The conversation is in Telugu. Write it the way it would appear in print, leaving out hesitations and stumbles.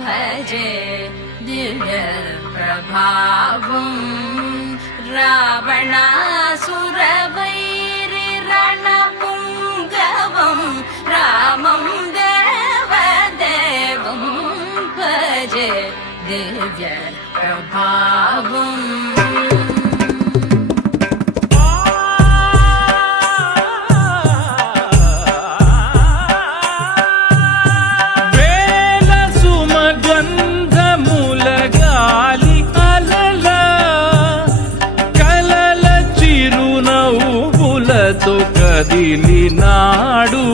భజే దివ్య ప్రభావం రావణాసురవైరి రణపుంగవం రామం దేవదేవం భజే దివ్య ప్రభావం కదిలినాడు